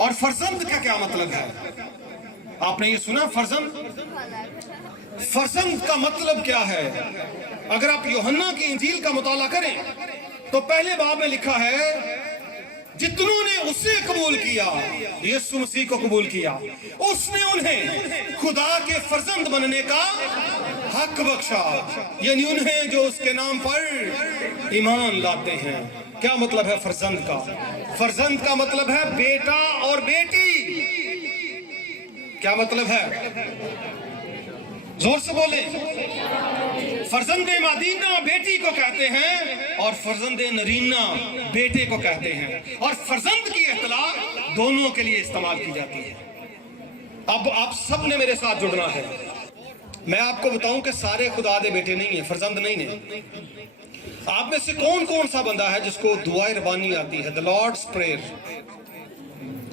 और फर्जंद का क्या मतलब है? आपने ये सुना फर्जंद? फर्जंद का मतलब क्या है? अगर आप यूहन्ना की इंजील का मुताला करें तो पहले बाब में लिखा है, जितनों ने उसे कबूल किया, यीशु मसीह को कबूल किया, उसने उन्हें खुदा के फर्जंद बनने का हक बख्शा, यानी उन्हें जो उसके नाम पर ईमान लाते हैं। क्या मतलब है फर्जंद का? फर्जंद का मतलब है बेटा और बेटी। क्या मतलब है? जोर से बोले। फर्जंदे मदीना बेटी को कहते हैं और फर्जंदे नरीना बेटे को कहते हैं, और फर्जंद की इत्तलाह दोनों के लिए इस्तेमाल की जाती है। अब आप सब ने मेरे साथ जुड़ना है। मैं आपको बताऊं कि सारे खुदा दे बेटे नहीं है, फर्जंद नहीं है। आप में से कौन कौन सा बंदा है जिसको दुआए रबानी आती है, द लॉर्ड्स प्रेयर?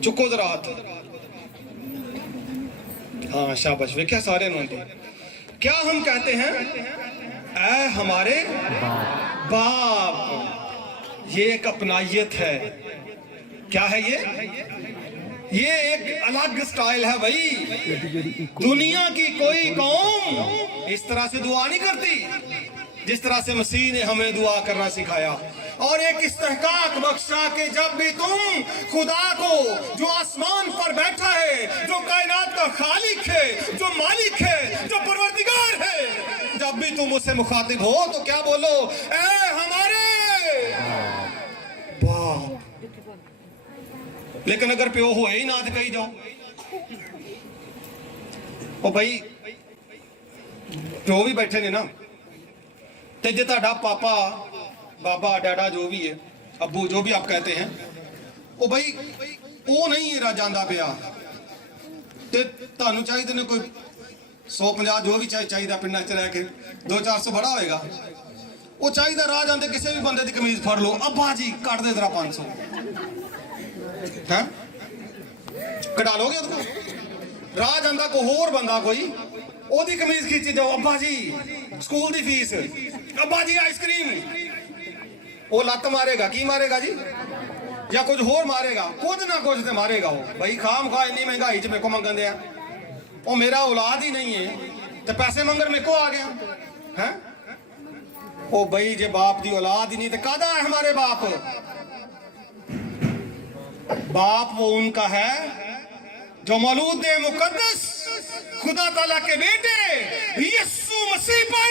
चुको जरा हाथ। हाँ शाबाश, वे क्या सारे नोंटे। क्या हम कहते हैं? ऐ हमारे बाप। ये एक अपनायत है। क्या है ये एक अलग स्टाइल है भाई। दुनिया की कोई कौम इस तरह से दुआ नहीं करती जिस तरह से मसीह ने हमें दुआ करना सिखाया, और एक इस्तेहकाक बख्शा के जब भी तुम खुदा को, जो आसमान पर बैठा है, जो कायनात का खालिक है, जो मालिक है, जो परवरदिगार है, जब भी तुम उससे मुखातिब हो तो क्या बोलो? ऐ हमारे बाप। लेकिन अगर प्यो हो ही ना तो कही जाओ ओ भाई, प्यो भी बैठे ने ना, ते जे तुहाडा पापा, बाबा, डैडा, जो भी है, अब्बू, जो भी आप कहते हैं, ओ भाई वो नहीं है जांदा पिया, ते तुहानू चाहिए ने कोई 150 जो भी चाहिए पिंडा च रह के 200-400 बड़ा होएगा, वो चाहिए राह जाते किसी भी बंदे की कमीज फड़ लो, अब्बा जी कट दे तेरा 500 है, कटा लोगे उसको? राह जाता कोई होर बंदा कोई, ओदी कमीज खींची जाओ, अब्बा जी स्कूल दी फीस, अब्बा जी आइसक्रीम, वो लत मारेगा, की मारेगा जी? या कुछ होर मारेगा, कुछ ना कुछ तो मारेगा वो भाई। खाम खा इन्नी महंगाई च मेरे को मंगन दिया, वो मेरा औलाद ही नहीं है तो पैसे मंगन मेरे को आ गया है। ओ भाई जे बाप दी औलाद ही नहीं तो कादा है हमारे बाप? बाप वो उनका है जो मौलूद मुकद्दस खुदा ताला के बेटे यीशु मसीह पर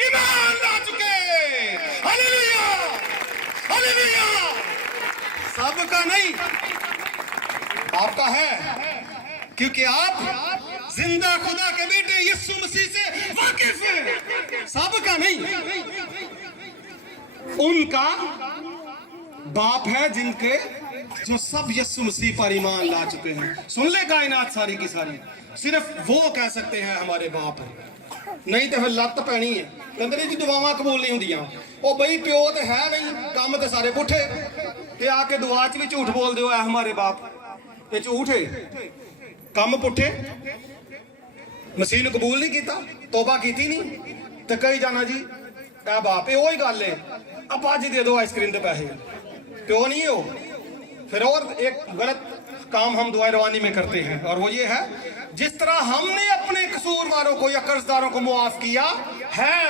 ईमान ला चुके। Hallelujah, hallelujah. सबका नहीं, आपका है, क्योंकि आप जिंदा खुदा के बेटे यीशु मसीह से वाकिफ हैं। सबका नहीं, उनका बाप है जिनके, जो सब यीशु मसीह पर ईमान ला चुके हैं। सुन ले कायनात सारी की सारी, सिर्फ वो कह सकते हैं हमारे बाप हैं, नहीं तो फिर लत पैनी है। कहते नहीं जी दुआवां कबूल नहीं होंदियां। ओ बई प्यो तो है नहीं, काम तो सारे पुठे, ते आके दुआ च भी झूठ बोल दो है हमारे बाप, ये झूठ है, काम पुठे। मसीह ने कबूल नहीं किया, तौबा की नहीं, तो कही जाना जी ए बाप, ये वही गल है, अब्बा जी दे दो आइसक्रीम के पैसे, प्यो नहीं हो। फिर और एक गलत काम हम दुआ रवानी में करते हैं, और वो ये है, जिस तरह हमने अपने कसूरवारों को या कर्जदारों को मुआफ किया है,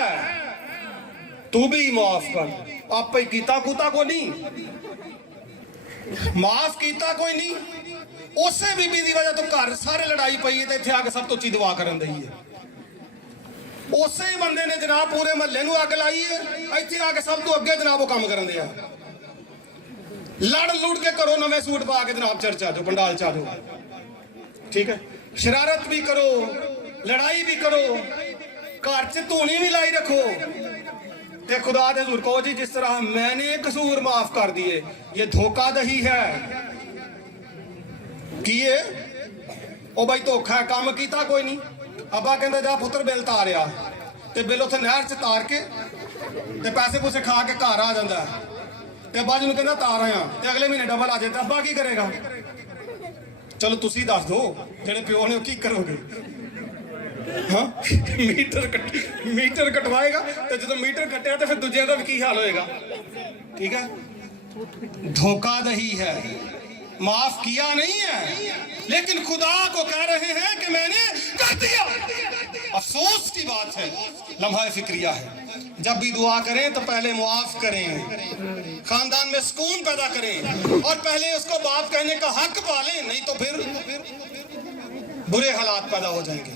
तू भी माफ कर। आप पे कीता कूता को नहीं, माफ कीता कोई नहीं, उसे बीबी की वजह तो घर सारे लड़ाई पई है, इत्थे आके सब तो उच्ची दुआ करन दई है। उसे ही बंदे ने जनाब पूरे महल्ले नूं अग लाई है, इत्थे आके सब तो अगे जनाब वो काम करन दिया। लड़ लुड़ के करो, नवे सूट पा के जनाब चर्च आ जाओ, पंडाल च आ जाओ, ठीक है। शरारत भी करो, लड़ाई भी करो, घर च धूनी भी लाई रखो, ते खुदा दे हुजूर कहो जी जिस तरह मैंने कसूर माफ कर दिए। ये धोखाधड़ी है। किए ओ भाई धोखा है, काम कीता कोई नहीं। अब्बा कहता जा पुत्र बिल तारिया, ते बिल उथे नहर च तार के ते पैसे पूसे खा के घर आ जाता है, ते अब्बा जी कहता तार आया, ते अगले महीने डबल आ जाए, तो अब्बा की करेगा? चलो तुसी दस दो जेडे प्यो ने की करोगे? हाँ मीटर कटवाएगा, तो जो मीटर कटिया तो फिर दूजे का भी की हाल होएगा, ठीक है। धोखाधड़ी है, معاف کیا نہیں ہے، لیکن خدا کو کہہ رہے ہیں کہ میں نے کر دیا۔ افسوس کی بات ہے، لمحہ فکریہ ہے، جب بھی دعا کریں تو پہلے معاف کریں، خاندان میں سکون پیدا کریں، اور پہلے اس کو باپ کہنے کا حق پالیں، نہیں تو پھر برے حالات پیدا ہو جائیں گے۔